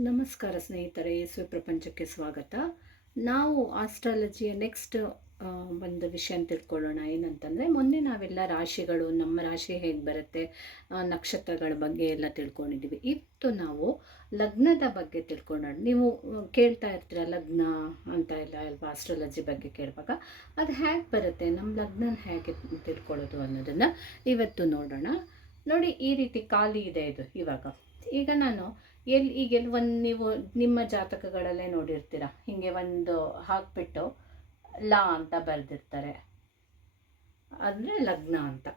ನಮಸ್ಕಾರ ಸ್ನೇಹಿತರೆ, ಯೇಸು ಪ್ರಪಂಚಕ್ಕೆ ಸ್ವಾಗತ. ನಾವು ಆಸ್ಟ್ರಾಲಜಿಯ ನೆಕ್ಸ್ಟ್ ಒಂದು ವಿಷಯ ತಿಳ್ಕೊಳ್ಳೋಣ. ಏನಂತಂದರೆ, ಮೊನ್ನೆ ನಾವೆಲ್ಲ ರಾಶಿಗಳು, ನಮ್ಮ ರಾಶಿ ಹೇಗೆ ಬರುತ್ತೆ, ನಕ್ಷತ್ರಗಳ ಬಗ್ಗೆ ಎಲ್ಲ ತಿಳ್ಕೊಂಡಿದ್ದೀವಿ. ಇವತ್ತು ನಾವು ಲಗ್ನದ ಬಗ್ಗೆ ತಿಳ್ಕೊಳ್ಳೋಣ. ನೀವು ಕೇಳ್ತಾ ಇರ್ತೀರ ಲಗ್ನ ಅಂತ ಎಲ್ಲ ಅಲ್ವಾ, ಆಸ್ಟ್ರಾಲಜಿ ಬಗ್ಗೆ ಕೇಳುವಾಗ ಅದು ಹೇಗೆ ಬರುತ್ತೆ, ನಮ್ಮ ಲಗ್ನ ಹೇಗೆ ತಿಳ್ಕೊಳ್ಳೋದು ಅನ್ನೋದನ್ನು ಇವತ್ತು ನೋಡೋಣ. ನೋಡಿ, ಈ ರೀತಿ ಖಾಲಿ ಇದೆ ಇದು. ಈಗ ನಾನು ಈಗೆಲ್ಲಿ ಒಂದು ನೀವು ನಿಮ್ಮ ಜಾತಕಗಳಲ್ಲೇ ನೋಡಿರ್ತೀರ, ಹೀಗೆ ಒಂದು ಹಾಕ್ಬಿಟ್ಟು ಲಾ ಅಂತ ಬರೆದಿರ್ತಾರೆ, ಅಂದರೆ ಲಗ್ನ ಅಂತ.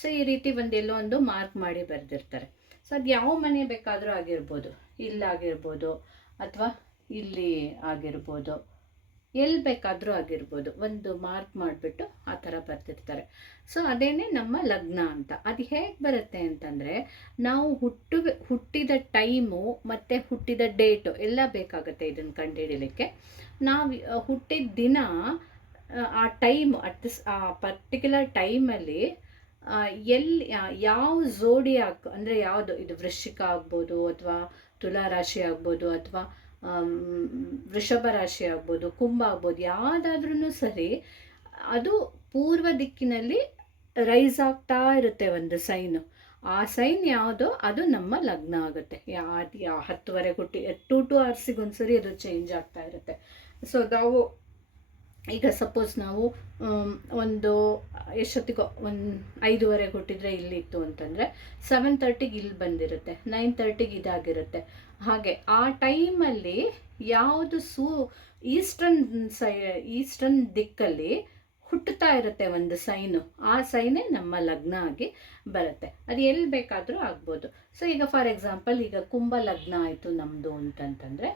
ಸೊ ಈ ರೀತಿ ಎಲ್ಲೋ ಒಂದು ಮಾರ್ಕ್ ಮಾಡಿ ಬರೆದಿರ್ತಾರೆ. ಸೊ ಅದು ಯಾವ ಮನೆ ಬೇಕಾದರೂ ಆಗಿರ್ಬೋದು, ಇಲ್ಲಾಗಿರ್ಬೋದು ಅಥವಾ ಇಲ್ಲಿ ಆಗಿರ್ಬೋದು, ಎಲ್ಲಿ ಬೇಕಾದರೂ ಆಗಿರ್ಬೋದು, ಒಂದು ಮಾರ್ಕ್ ಮಾಡಿಬಿಟ್ಟು ಆ ಥರ ಬರ್ತಿರ್ತಾರೆ. ಸೊ ಅದೇನೇ ನಮ್ಮ ಲಗ್ನ ಅಂತ. ಅದು ಹೇಗೆ ಬರುತ್ತೆ ಅಂತಂದರೆ, ನಾವು ಹುಟ್ಟಿದ ಟೈಮು ಮತ್ತು ಹುಟ್ಟಿದ ಡೇಟು ಎಲ್ಲ ಬೇಕಾಗುತ್ತೆ ಇದನ್ನು ಕಂಡುಹಿಡಿಯಲಿಕ್ಕೆ. ನಾವು ಹುಟ್ಟಿದ ದಿನ, ಆ ಟೈಮು ಆ ಪರ್ಟಿಕ್ಯುಲರ್ ಟೈಮಲ್ಲಿ ಎಲ್ಲಿ ಯಾವ ಝೋಡಿಯಾಕ್ ಅಂದರೆ ಯಾವುದು, ಇದು ವೃಶ್ಚಿಕ ಆಗ್ಬೋದು ಅಥವಾ ತುಲಾ ರಾಶಿ ಆಗ್ಬೋದು ಅಥವಾ ವೃಷಭ ರಾಶಿ ಆಗ್ಬೋದು, ಕುಂಭ ಆಗ್ಬೋದು, ಯಾವುದಾದ್ರೂ ಸರಿ, ಅದು ಪೂರ್ವ ದಿಕ್ಕಿನಲ್ಲಿ ರೈಸ್ ಆಗ್ತಾ ಇರುತ್ತೆ ಒಂದು ಸೈನು. ಆ ಸೈನ್ ಯಾವುದೋ ಅದು ನಮ್ಮ ಲಗ್ನ ಆಗುತ್ತೆ. 10ವರೆಗೆ ಹುಟ್ಟಿ 2 ಅವರ್ಸಿಗೊಂದ್ಸರಿ ಅದು ಚೇಂಜ್ ಆಗ್ತಾ ಇರುತ್ತೆ. ಸೊ ನಾವು ಈಗ ಸಪೋಸ್ ನಾವು ಒಂದು ಎಷ್ಟೊತ್ತಿಗೋ 5ವರೆಗೆ ಹುಟ್ಟಿದರೆ ಇಲ್ಲಿತ್ತು ಅಂತಂದರೆ 7:30ಗೆ ಇಲ್ಲಿ ಬಂದಿರುತ್ತೆ, 9:30ಗೆ ಇದಾಗಿರುತ್ತೆ. ಹಾಗೆ ಆ ಟೈಮಲ್ಲಿ ಯಾವುದು ಈಸ್ಟರ್ನ್ ದಿಕ್ಕಲ್ಲಿ ಹುಟ್ಟುತ್ತಾ ಇರುತ್ತೆ ಒಂದು ಸೈನು, ಆ ಸೈನೇ ನಮ್ಮ ಲಗ್ನ ಆಗಿ ಬರುತ್ತೆ. ಅದು ಎಲ್ಲಿ ಬೇಕಾದರೂ ಆಗ್ಬೋದು. ಸೊ ಈಗ ಫಾರ್ ಎಕ್ಸಾಂಪಲ್, ಈಗ ಕುಂಭ ಲಗ್ನ ಆಯಿತು ನಮ್ಮದು ಅಂತಂತಂದರೆ,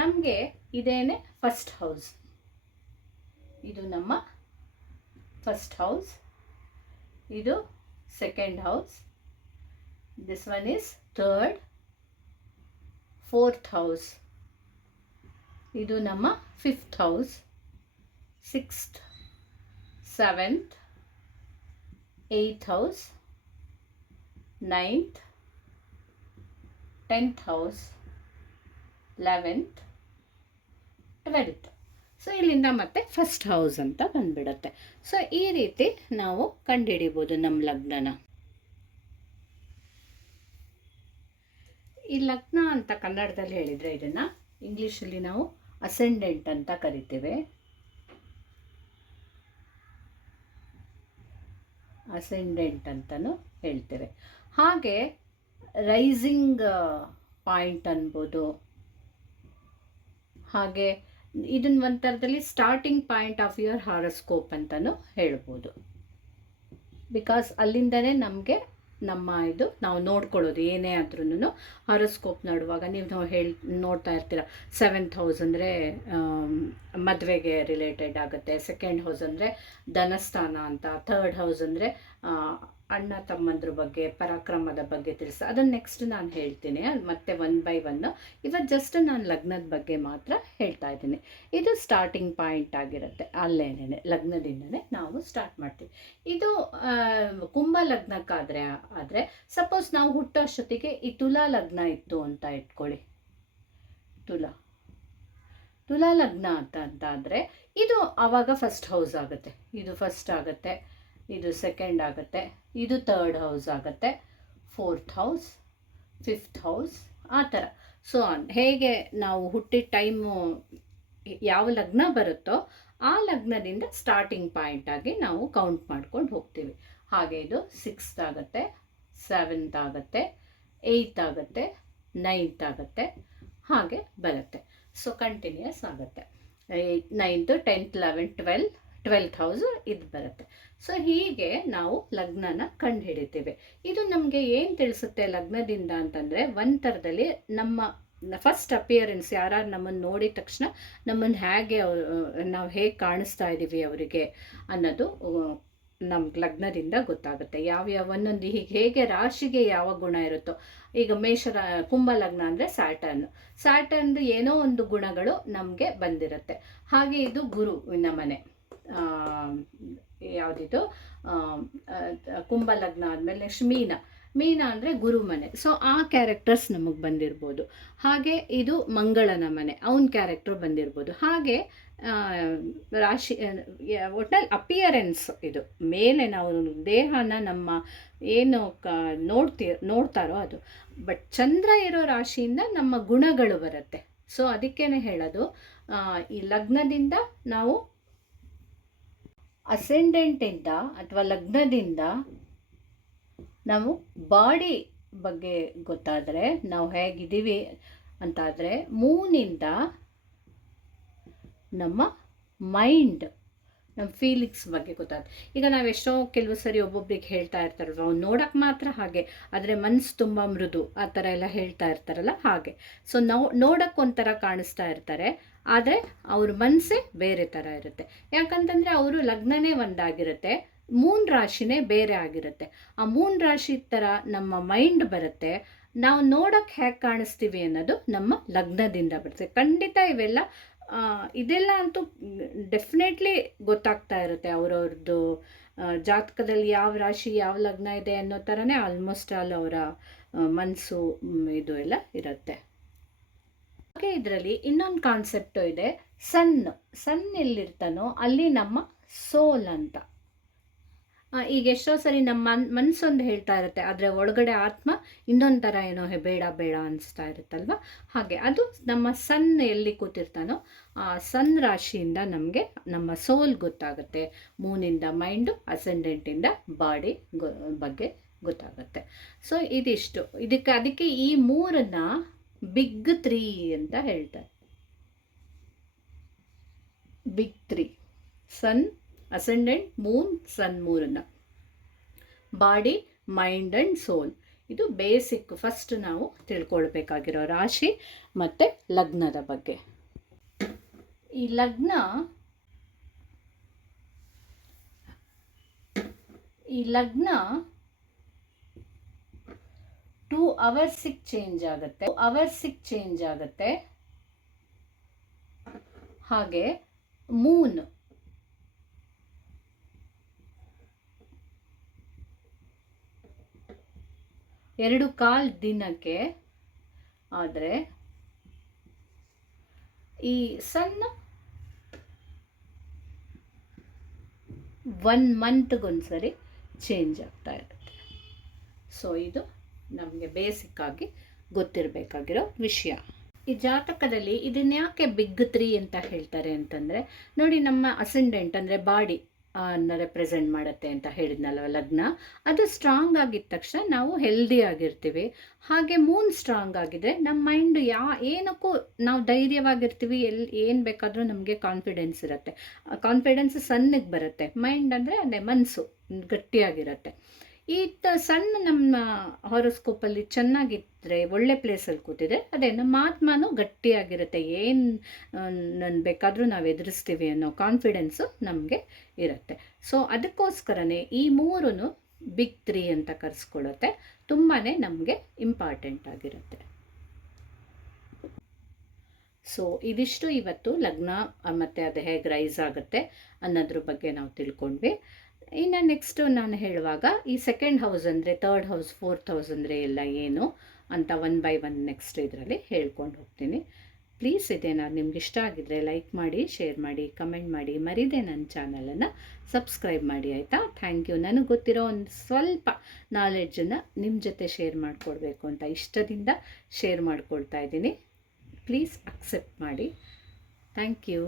ನಮಗೆ ಇದೇನೆ ಫಸ್ಟ್ ಹೌಸ್. ಇದು ನಮ್ಮ ಫಸ್ಟ್ ಹೌಸ್, ಇದು second house, this one is third, fourth house, ಇದು ನಮ್ಮ fifth house, sixth, seventh, eighth house, ninth, 10th house, 11th, 12th. So ಇಲ್ಲಿಂದ ಮತ್ತೆ ಫಸ್ಟ್ ಹೌಸ್ ಅಂತ ಬಂದ್ಬಿಡುತ್ತೆ. ಸೊ ಈ ರೀತಿ ನಾವು ಕಂಡುಹಿಡಿಬೋದು ನಮ್ಮ ಲಗ್ನನ. ಈ ಲಗ್ನ ಅಂತ ಕನ್ನಡದಲ್ಲಿ ಹೇಳಿದರೆ, ಇದನ್ನು ಇಂಗ್ಲೀಷಲ್ಲಿ ನಾವು ಅಸೆಂಡೆಂಟ್ ಅಂತ ಕರಿತೀವಿ. ಅಸೆಂಡೆಂಟ್ ಅಂತಲೂ ಹೇಳ್ತೇವೆ. ಹಾಗೆ ರೈಸಿಂಗ್ ಪಾಯಿಂಟ್ ಅನ್ಬೋದು. ಹಾಗೆ ಇದನ್ನು ಒಂಥರದಲ್ಲಿ starting point of your horoscope ಅಂತಲೂ ಹೇಳ್ಬೋದು. ಬಿಕಾಸ್ ಅಲ್ಲಿಂದನೇ ನಮಗೆ ನಾವು ನೋಡ್ಕೊಳ್ಳೋದು ಏನೇ ಆದ್ರೂ ಹಾರೋಸ್ಕೋಪ್ ನೋಡುವಾಗ ನೀವು ನೋಡ್ತಾ ಇರ್ತೀರ. 7th ಹೌಸ್ ಅಂದರೆ ಮದುವೆಗೆ ರಿಲೇಟೆಡ್ ಆಗುತ್ತೆ, ಸೆಕೆಂಡ್ ಹೌಸ್ ಅಂದರೆ ಧನಸ್ಥಾನ ಅಂತ, ಥರ್ಡ್ ಹೌಸ್ ಅಂದರೆ ಅಣ್ಣ ತಮ್ಮಂದ್ರ ಬಗ್ಗೆ, ಪರಾಕ್ರಮದ ಬಗ್ಗೆ ಅದನ್ನು ನೆಕ್ಸ್ಟ್ ನಾನು ಹೇಳ್ತೀನಿ, ಅದು ಮತ್ತೆ 1 by 1. ಇವತ್ತು ಜಸ್ಟ್ ನಾನು ಲಗ್ನದ ಬಗ್ಗೆ ಮಾತ್ರ ಹೇಳ್ತಾ ಇದ್ದೀನಿ. ಇದು ಸ್ಟಾರ್ಟಿಂಗ್ ಪಾಯಿಂಟ್ ಆಗಿರುತ್ತೆ, ಅಲ್ಲೇನೇ ಲಗ್ನದಿಂದನೇ ನಾವು ಸ್ಟಾರ್ಟ್ ಮಾಡ್ತೀವಿ. ಇದು ಕುಂಭ ಲಗ್ನಕ್ಕಾದರೆ ಸಪೋಸ್ ನಾವು ಹುಟ್ಟೋ ಅಷ್ಟೊತ್ತಿಗೆ ಈ ತುಲಾ ಲಗ್ನ ಇತ್ತು ಅಂತ ಇಟ್ಕೊಳ್ಳಿ. ತುಲಾ ಲಗ್ನ ಅಂತಾದರೆ ಇದು ಆವಾಗ ಫಸ್ಟ್ ಹೌಸ್ ಆಗುತ್ತೆ. ಇದು ಫಸ್ಟ್ ಆಗುತ್ತೆ, ಇದು ಸೆಕೆಂಡ್ ಆಗುತ್ತೆ, ಇದು ಥರ್ಡ್ ಹೌಸ್ ಆಗುತ್ತೆ, ಫೋರ್ತ್ ಹೌಸ್, ಫಿಫ್ತ್ ಹೌಸ್, ಆ ಥರ. ಸೊ ಹೇಗೆ ನಾವು ಹುಟ್ಟಿದ ಟೈಮು ಯಾವ ಲಗ್ನ ಬರುತ್ತೋ ಆ ಲಗ್ನದಿಂದ ಸ್ಟಾರ್ಟಿಂಗ್ ಪಾಯಿಂಟ್ ಆಗಿ ನಾವು ಕೌಂಟ್ ಮಾಡ್ಕೊಂಡು ಹೋಗ್ತೀವಿ. ಹಾಗೆ ಇದು 6th ಆಗುತ್ತೆ, 7th ಆಗುತ್ತೆ, 8th ಆಗುತ್ತೆ, 9th ಆಗುತ್ತೆ, ಹಾಗೆ ಬರುತ್ತೆ. ಸೊ ಕಂಟಿನ್ಯೂಸ್ ಆಗುತ್ತೆ. 9th, 10th, 11th, 12th house ಇದು ಬರುತ್ತೆ. ಸೊ ಹೀಗೆ ನಾವು ಲಗ್ನನ ಕಂಡುಹಿಡಿತೀವಿ. ಇದು ನಮಗೆ ಏನು ತಿಳಿಸುತ್ತೆ ಲಗ್ನದಿಂದ ಅಂತಂದರೆ, ಒಂಥರದಲ್ಲಿ ನಮ್ಮ ಫಸ್ಟ್ ಅಪಿಯರೆನ್ಸ್, ಯಾರು ನಮ್ಮನ್ನು ನೋಡಿದ ತಕ್ಷಣ ನಮ್ಮನ್ನು ನಾವು ಹೇಗೆ ಕಾಣಿಸ್ತಾ ಇದ್ದೀವಿ ಅವರಿಗೆ ಅನ್ನೋದು ನಮ್ಗೆ ಲಗ್ನದಿಂದ ಗೊತ್ತಾಗುತ್ತೆ. ಒಂದೊಂದು ಹೇಗೆ ರಾಶಿಗೆ ಯಾವ ಗುಣ ಇರುತ್ತೋ. ಈಗ ಕುಂಭ ಲಗ್ನ ಅಂದರೆ ಸ್ಯಾಟರ್ನ್ದು ಏನೋ ಒಂದು ಗುಣಗಳು ನಮಗೆ ಬಂದಿರುತ್ತೆ. ಹಾಗೆ ಇದು ಗುರು ಮನೆ, ಯಾವುದಿದು ಕುಂಭ ಲಗ್ನ ಆದಮೇಲೆ ನೆಕ್ಸ್ಟ್ ಮೀನ ಅಂದರೆ ಗುರು ಮನೆ. ಸೊ ಆ ಕ್ಯಾರೆಕ್ಟರ್ಸ್ ನಮಗೆ ಬಂದಿರ್ಬೋದು. ಹಾಗೆ ಇದು ಮಂಗಳನ ಮನೆ, ಅವನ ಕ್ಯಾರೆಕ್ಟರ್ ಬಂದಿರ್ಬೋದು. ಹಾಗೆ ರಾಶಿ ಒಟ್ನಲ್ಲಿ ಅಪಿಯರೆನ್ಸ್, ಇದು ಮೇಲೆ ನಾವು ದೇಹನ ನಮ್ಮ ಏನು ನೋಡ್ತಾರೋ ಅದು. ಬಟ್ ಚಂದ್ರ ಇರೋ ರಾಶಿಯಿಂದ ನಮ್ಮ ಗುಣಗಳು ಬರುತ್ತೆ. ಸೊ ಅದಕ್ಕೇನೆ ಹೇಳೋದು, ಈ ಲಗ್ನದಿಂದ ನಾವು ಅಸೆಂಡೆಂಟಿಂದ ಅಥವಾ ಲಗ್ನದಿಂದ ನಾವು ಬಾಡಿ ಬಗ್ಗೆ ಗೊತ್ತಾದರೆ, ನಾವು ಹೇಗಿದ್ದೀವಿ ಅಂತಾದರೆ, ಮೂನಿಂದ ನಮ್ಮ ಮೈಂಡ್, ನಮ್ಮ ಫೀಲಿಂಗ್ಸ್ ಬಗ್ಗೆ ಗೊತ್ತಾಗುತ್ತೆ. ಈಗ ನಾವು ಎಷ್ಟೋ ಕೆಲವು ಸರಿ ಒಬ್ಬೊಬ್ರಿಗೆ ಹೇಳ್ತಾ ಇರ್ತಾರಲ್ವ, ಅವ್ನು ನೋಡೋಕ್ಕೆ ಮಾತ್ರ ಹಾಗೆ, ಆದರೆ ಮನಸ್ಸು ತುಂಬ ಮೃದು, ಆ ಥರ ಎಲ್ಲ ಹೇಳ್ತಾ ಇರ್ತಾರಲ್ಲ ಹಾಗೆ. ಸೊ ನಾವು ನೋಡೋಕ್ಕೆ ಒಂಥರ ಕಾಣಿಸ್ತಾ ಇರ್ತಾರೆ, ಆದರೆ ಅವ್ರ ಮನಸ್ಸೇ ಬೇರೆ ಥರ ಇರುತ್ತೆ. ಯಾಕಂತಂದರೆ ಅವರು ಲಗ್ನನೇ ಒಂದಾಗಿರುತ್ತೆ, ಮೂನ್ ರಾಶಿನೇ ಬೇರೆ ಆಗಿರುತ್ತೆ. ಆ ಮೂನ್ ರಾಶಿ ಥರ ನಮ್ಮ ಮೈಂಡ್ ಬರುತ್ತೆ. ನಾವು ನೋಡೋಕ್ಕೆ ಹೇಗೆ ಕಾಣಿಸ್ತೀವಿ ಅನ್ನೋದು ನಮ್ಮ ಲಗ್ನದಿಂದ ಬರುತ್ತೆ. ಖಂಡಿತ ಇವೆಲ್ಲ ಇದೆಲ್ಲ ಅಂತೂ ಡೆಫಿನೆಟ್ಲಿ ಗೊತ್ತಾಗ್ತಾ ಇರುತ್ತೆ. ಅವ್ರವ್ರದ್ದು ಜಾತಕದಲ್ಲಿ ಯಾವ ರಾಶಿ ಯಾವ ಲಗ್ನ ಇದೆ ಅನ್ನೋ ಥರನೇ ಆಲ್ಮೋಸ್ಟ್ ಆಲ್ ಅವರ ಮನಸ್ಸು ಇದು ಎಲ್ಲ ಇರುತ್ತೆ. ಹಾಗೆ ಇದರಲ್ಲಿ ಇನ್ನೊಂದು ಕಾನ್ಸೆಪ್ಟು ಇದೆ, ಸನ್ ಎಲ್ಲಿರ್ತಾನೋ ಅಲ್ಲಿ ನಮ್ಮ ಸೋಲ್ ಅಂತ. ಈಗ ಎಷ್ಟೋ ಸರಿ ನಮ್ಮ ಮನಸ್ಸೊಂದು ಹೇಳ್ತಾ ಇರುತ್ತೆ, ಆದರೆ ಒಳಗಡೆ ಆತ್ಮ ಇನ್ನೊಂದು ಥರ ಏನೋ ಬೇಡ ಬೇಡ ಅನಿಸ್ತಾ ಇರುತ್ತಲ್ವ. ಹಾಗೆ ಅದು ನಮ್ಮ ಸನ್ ಎಲ್ಲಿ ಕೂತಿರ್ತಾನೋ ಆ ಸನ್ ರಾಶಿಯಿಂದ ನಮಗೆ ನಮ್ಮ ಸೋಲ್ ಗೊತ್ತಾಗುತ್ತೆ. ಮೂನಿಂದ ಮೈಂಡು, ಅಸೆಂಡೆಂಟಿಂದ ಬಾಡಿ ಬಗ್ಗೆ ಗೊತ್ತಾಗುತ್ತೆ. ಸೊ ಇದಿಷ್ಟು, ಅದಕ್ಕೆ ಈ ಮೂರನ್ನ ಬಿಗ್ 3 ಅಂತ ಹೇಳ್ತಾರೆ. Big 3, sun, ascendant, moon, sun, ಮೂರನ್ನ, ಬಾಡಿ, ಮೈಂಡ್ ಆ್ಯಂಡ್ ಸೋಲ್. ಇದು ಬೇಸಿಕ್ ಫಸ್ಟ್ ನಾವು ತಿಳ್ಕೊಳ್ಬೇಕಾಗಿರೋ ರಾಶಿ ಮತ್ತು ಲಗ್ನದ ಬಗ್ಗೆ. ಈ ಲಗ್ನ 2 ಅವರ್ಸಿಗೆ ಚೇಂಜ್ ಆಗುತ್ತೆ. ಹಾಗೆ ಮೂನ್ 2.25 ದಿನಕ್ಕೆ, ಆದರೆ ಈ ಸನ್ 1 ಮಂತ್ಗೊಂದ್ಸರಿ ಚೇಂಜ್ ಆಗ್ತಾ ಇರುತ್ತೆ. ಸೊ ಇದು ನಮಗೆ ಬೇಸಿಕ್ ಆಗಿ ಗೊತ್ತಿರಬೇಕಾಗಿರೋ ವಿಷಯ. ಈ ಜಾತಕದಲ್ಲಿ ಇದನ್ನ ಯಾಕೆ ಬಿಗ್ 3 ಅಂತ ಹೇಳ್ತಾರೆ ಅಂತಂದರೆ, ನೋಡಿ, ನಮ್ಮ ಅಸೆಂಡೆಂಟ್ ಅಂದರೆ ಬಾಡಿ ರೆಪ್ರೆಸೆಂಟ್ ಮಾಡುತ್ತೆ ಅಂತ ಹೇಳಿದ್ನಲ್ವ ಲಗ್ನ, ಅದು ಸ್ಟ್ರಾಂಗ್ ಆಗಿದ್ದ ತಕ್ಷಣ ನಾವು ಹೆಲ್ದಿ ಆಗಿರ್ತೀವಿ. ಹಾಗೆ ಮೂನ್ ಸ್ಟ್ರಾಂಗ್ ಆಗಿದ್ರೆ ನಮ್ಮ ಮೈಂಡ್ ಏನಕ್ಕೂ ನಾವು ಧೈರ್ಯವಾಗಿರ್ತೀವಿ, ಏನು ಬೇಕಾದರೂ ನಮಗೆ ಕಾನ್ಫಿಡೆನ್ಸ್ ಇರುತ್ತೆ. ಕಾನ್ಫಿಡೆನ್ಸ್ ಸಣ್ಣಗೆ ಬರುತ್ತೆ. ಮೈಂಡ್ ಅಂದರೆ ಅದೇ ಮನಸ್ಸು ಗಟ್ಟಿಯಾಗಿರುತ್ತೆ. ಈ ಸಣ್ಣ ನಮ್ಮ ಹಾರೋಸ್ಕೋಪಲ್ಲಿ ಚೆನ್ನಾಗಿದ್ದರೆ, ಒಳ್ಳೆ ಪ್ಲೇಸಲ್ಲಿ ಕೂತಿದ್ರೆ, ಅದೇ ನಮ್ಮ ಆತ್ಮನೂ ಗಟ್ಟಿಯಾಗಿರುತ್ತೆ. ಏನು ನಾನು ಬೇಕಾದರೂ ನಾವು ಎದುರಿಸ್ತೀವಿ ಅನ್ನೋ ಕಾನ್ಫಿಡೆನ್ಸು ನಮಗೆ ಇರುತ್ತೆ. ಸೊ ಅದಕ್ಕೋಸ್ಕರನೇ ಈ ಮೂರೂ ಬಿಗ್ 3 ಅಂತ ಕರೆಸ್ಕೊಳ್ಳುತ್ತೆ. ತುಂಬಾ ನಮಗೆ ಇಂಪಾರ್ಟೆಂಟ್ ಆಗಿರುತ್ತೆ. ಸೊ ಇದಿಷ್ಟು ಇವತ್ತು ಲಗ್ನ ಮತ್ತು ಅದು ಹೇಗೆ ರೈಸ್ ಆಗುತ್ತೆ ಅನ್ನೋದ್ರ ಬಗ್ಗೆ ನಾವು ತಿಳ್ಕೊಂಡ್ವಿ. ಇನ್ನು ನೆಕ್ಸ್ಟು ನಾನು ಹೇಳುವಾಗ ಈ 2nd ಹೌಸ್ ಅಂದರೆ 3rd ಹೌಸ್, 4th ಹೌಸ್ ಅಂದರೆ ಎಲ್ಲ ಏನು ಅಂತ 1 by 1 ನೆಕ್ಸ್ಟ್ ಇದರಲ್ಲಿ ಹೇಳ್ಕೊಂಡು ಹೋಗ್ತೀನಿ. ಪ್ಲೀಸ್ ಇದೇನಾದ್ರು ನಿಮ್ಗೆ ಇಷ್ಟ ಆಗಿದ್ರೆ ಲೈಕ್ ಮಾಡಿ, ಶೇರ್ ಮಾಡಿ, ಕಮೆಂಟ್ ಮಾಡಿ, ಮರಿದೆ ನನ್ನ ಚಾನಲನ್ನು ಸಬ್ಸ್ಕ್ರೈಬ್ ಮಾಡಿ, ಆಯಿತಾ? Thank you. ನನಗೆ ಗೊತ್ತಿರೋ ಒಂದು ಸ್ವಲ್ಪ ನಾಲೆಡ್ಜನ್ನು ನಿಮ್ಮ ಜೊತೆ ಶೇರ್ ಮಾಡಿಕೊಡ್ಬೇಕು ಅಂತ ಇಷ್ಟದಿಂದ ಶೇರ್ ಮಾಡ್ಕೊಳ್ತಾ ಇದ್ದೀನಿ. ಪ್ಲೀಸ್ ಅಕ್ಸೆಪ್ಟ್ ಮಾಡಿ. Thank you.